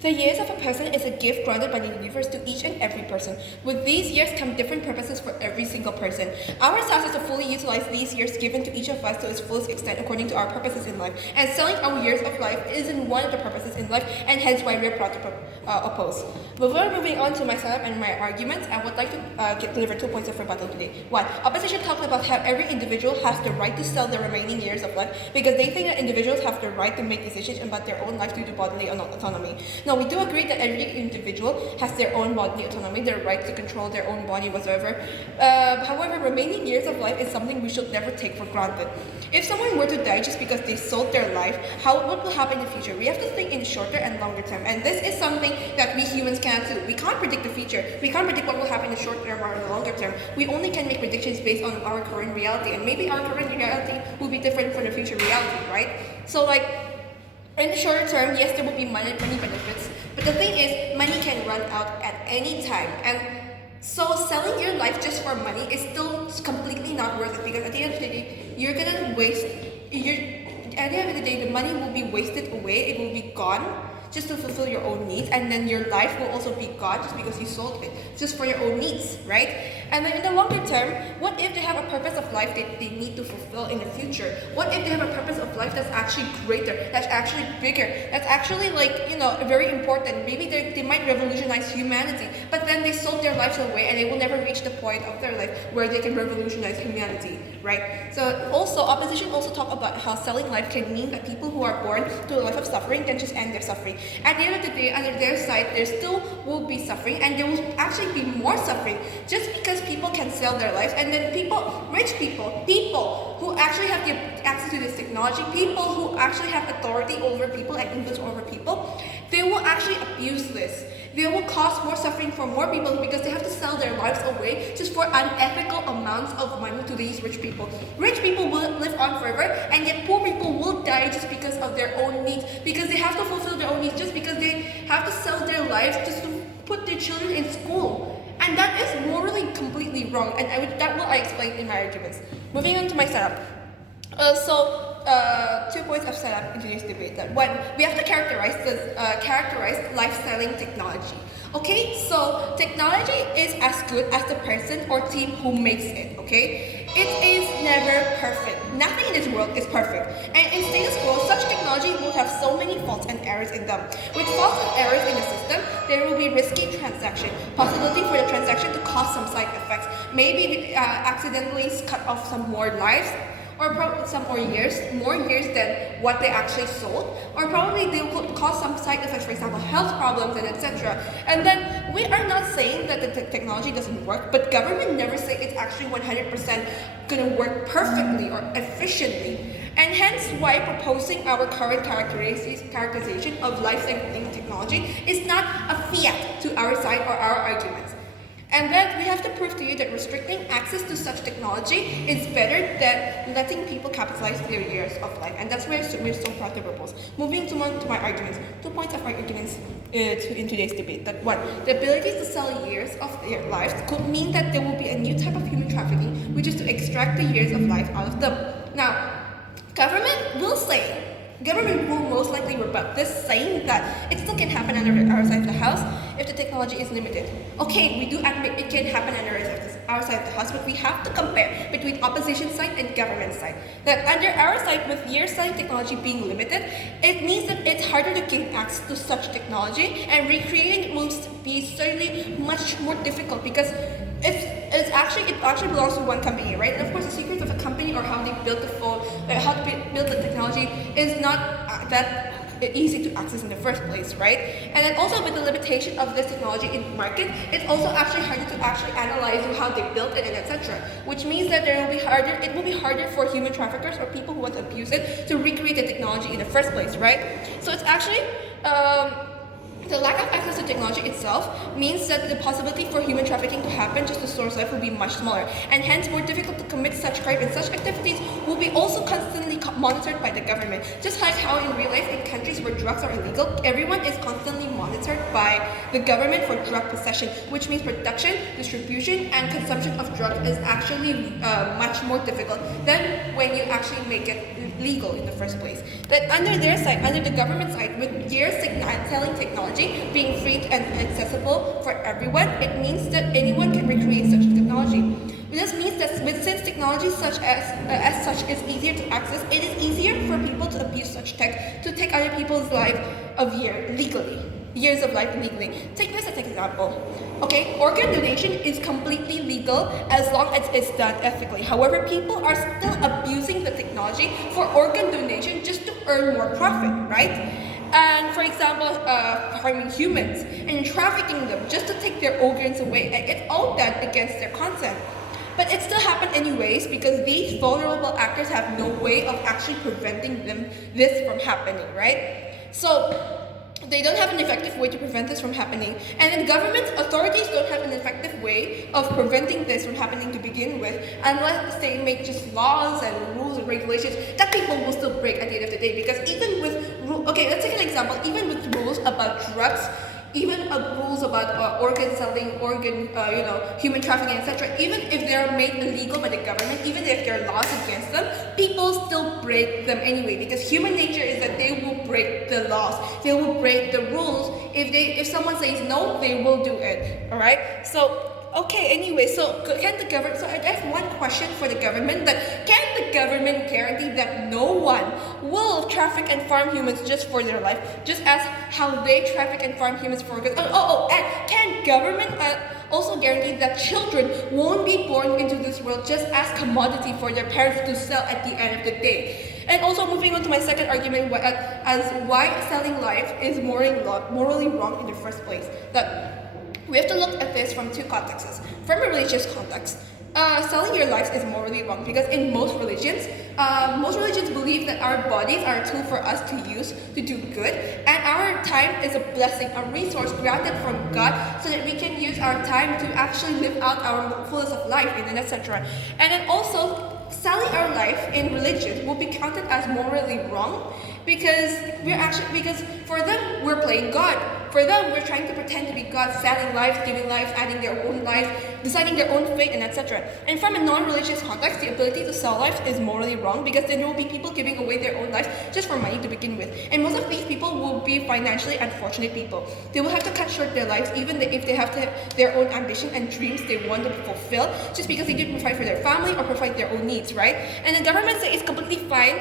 The years of a person is a gift granted by the universe to each and every person. With these years come different purposes for every single person. Our task is to fully utilize these years given to each of us to its fullest extent according to our purposes in life. And selling our years of life isn't one of the purposes in life, and hence why we're proud to oppose. Before moving on to my setup and my arguments, I would like to deliver 2 points of rebuttal today. One, opposition talked about how every individual has the right to sell their remaining years of life because they think that individuals have the right to make decisions about their own life due to bodily autonomy. Now, we do agree that every individual has their own bodily autonomy, their right to control their own body whatsoever. However, remaining years of life is something we should never take for granted. If someone were to die just because they sold their life, what will happen in the future? We have to think in shorter and longer term, and this is something that we humans cannot do. We can't predict the future. We can't predict what will happen in the short term or in the longer term. We only can make predictions based on our current reality, and maybe our current reality will be different from the future reality, right? So in the shorter term, yes, there will be money benefits, but the thing is, money can run out at any time, and so selling your life just for money is still completely not worth it because at the end of the day, you're gonna waste. At the end of the day, the money will be wasted away. It will be gone just to fulfill your own needs, and then your life will also be gone just because you sold it just for your own needs, right? And then in the longer term, what if they have a purpose of life that they need to fulfill in the future? What if they have a purpose of life that's actually greater, that's actually bigger, that's actually very important? Maybe they might revolutionize humanity, but then they sold their lives away and they will never reach the point of their life where they can revolutionize humanity, right? So also, opposition also talk about how selling life can mean that people who are born to a life of suffering can just end their suffering. At the end of the day, under their side, there still will be suffering, and there will actually be more suffering just because people can sell their lives, and then rich people who actually have the access to this technology, people who actually have authority over people and influence over people, they will actually abuse this. They will cause more suffering for more people because they have to sell their lives away just for unethical amounts of money to these rich people. Rich people will live on forever, and yet poor people will die just because of their own needs, because they have to fulfill their own needs, just because they have to sell their lives just to put their children in school. And that is morally completely wrong, and that will I explain in my arguments. Moving on to my setup. 2 points of setup in today's debate. That one, we have to characterize lifestyling technology. Okay, so technology is as good as the person or team who makes it. Okay, it is never perfect. Nothing in this world is perfect, and in status quo, such technology will have so many faults and errors in them. With faults and errors in the system, there will be risky transaction, possibility for the transaction to cause some side effects. Maybe accidentally cut off some more lives, or probably some more years than what they actually sold, or probably they will cause some side effects, for example, health problems and etc. And then we are not saying that the technology doesn't work, but government never say it's actually 100% gonna work perfectly or efficiently. And hence why proposing our current characterization of life-saving technology is not a fiat to our side or our arguments. And then we have to prove to you that restricting access to such technology is better than letting people capitalize their years of life. And that's why we're so proud to propose. Moving to my arguments. 2 points of my arguments in today's debate. That one, the ability to sell years of their lives could mean that there will be a new type of human trafficking, which is to extract the years of life out of them. Now, government will most likely rebut this, saying that it still can happen under our side of the house if the technology is limited. Okay, we do admit it can happen under our side of the house, but we have to compare between opposition side and government side. That under our side, with year-selling technology being limited, it means that it's harder to gain access to such technology, and recreating it will be certainly much more difficult because it actually belongs to one company, right? And of course, the secrets of a company or how they build the phone, how to build the technology is not that easy to access in the first place, right? And then also with the limitation of this technology in the market, it's also actually harder to actually analyze how they built it and etc. Which means that it will be harder for human traffickers or people who want to abuse it to recreate the technology in the first place, right? So it's actually the lack of access to technology itself means that the possibility for human trafficking to happen just to source life will be much smaller, and hence more difficult to commit such crime, and such activities will be also constantly monitored by the government. Just like how in real life in countries where drugs are illegal, everyone is constantly monitored by the government for drug possession, which means production, distribution, and consumption of drugs is actually much more difficult than when you actually make it legal in the first place. But under their side, under the government side, with their selling technology being free and accessible for everyone, it means that anyone can recreate such technology. This means that since technology as such is easier to access, it is easier for people to abuse such tech to take other people's life of years of life legally. Take this as an example. Okay, organ donation is completely legal as long as it's done ethically. However, people are still abusing the technology for organ donation just to earn more profit, right? And for example, harming humans and trafficking them just to take their organs away. It's all done against their consent. But it still happens anyways because these vulnerable actors have no way of actually preventing this from happening, right? So they don't have an effective way to prevent this from happening, and then government authorities don't have an effective way of preventing this from happening to begin with, unless they make just laws and rules and regulations that people will still break at the end of the day. Because even with let's take an example. Even with rules about drugs, even rules about organ selling, human trafficking, etc. Even if they're made illegal by the government, even if there are laws against them, people still break them anyway. Because human nature is that they will break the laws, they will break the rules. If someone says no, they will do it. All right. So. Okay, anyway, so can the government, so I have one question for the government, that can the government guarantee that no one will traffic and farm humans just for their life, just as how they traffic and farm humans for goods? And can government also guarantee that children won't be born into this world just as commodity for their parents to sell at the end of the day? And also moving on to my second argument as why selling life is morally wrong in the first place. That we have to look at this from two contexts. From a religious context, selling your lives is morally wrong because in most religions believe that our bodies are a tool for us to use to do good, and our time is a blessing, a resource granted from God, so that we can use our time to actually live out our fullest of life, and etc. And then also, selling our life in religion will be counted as morally wrong because for them we're playing God. For them, we're trying to pretend to be God, selling lives, giving lives, adding their own lives, deciding their own fate, and etc. And from a non-religious context, the ability to sell lives is morally wrong because then there will be people giving away their own lives just for money to begin with. And most of these people will be financially unfortunate people. They will have to cut short their lives even if they have their own ambition and dreams they want to fulfill just because they didn't provide for their family or provide their own needs, right? And the government says it's completely fine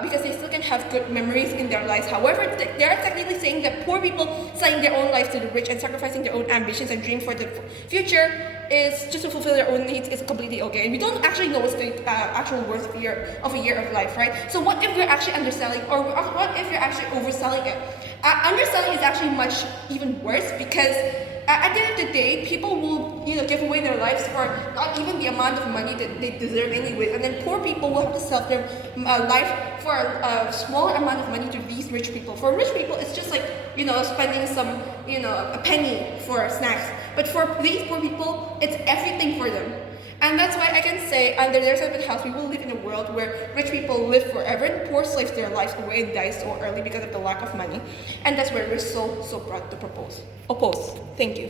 because they still can have good memories in their lives. However, they are technically saying that poor people selling their own lives to the rich and sacrificing their own ambitions and dreams for the future is just to fulfill their own needs is completely okay. And we don't actually know what's the actual worth of a year of life, right? So what if you're actually underselling, or what if you're actually overselling it? Underselling is actually much even worse because at the end of the day, people will give away their lives for not even the amount of money that they deserve anyway, and then poor people will have to sell their life for a smaller amount of money to these rich people. For rich people, it's just like spending some a penny for snacks, but for these poor people, it's everything for them. And that's why I can say, under their separate house, we will live in a world where rich people live forever and poor slaves their lives away and die so early because of the lack of money. And that's where we're so proud to oppose. Thank you.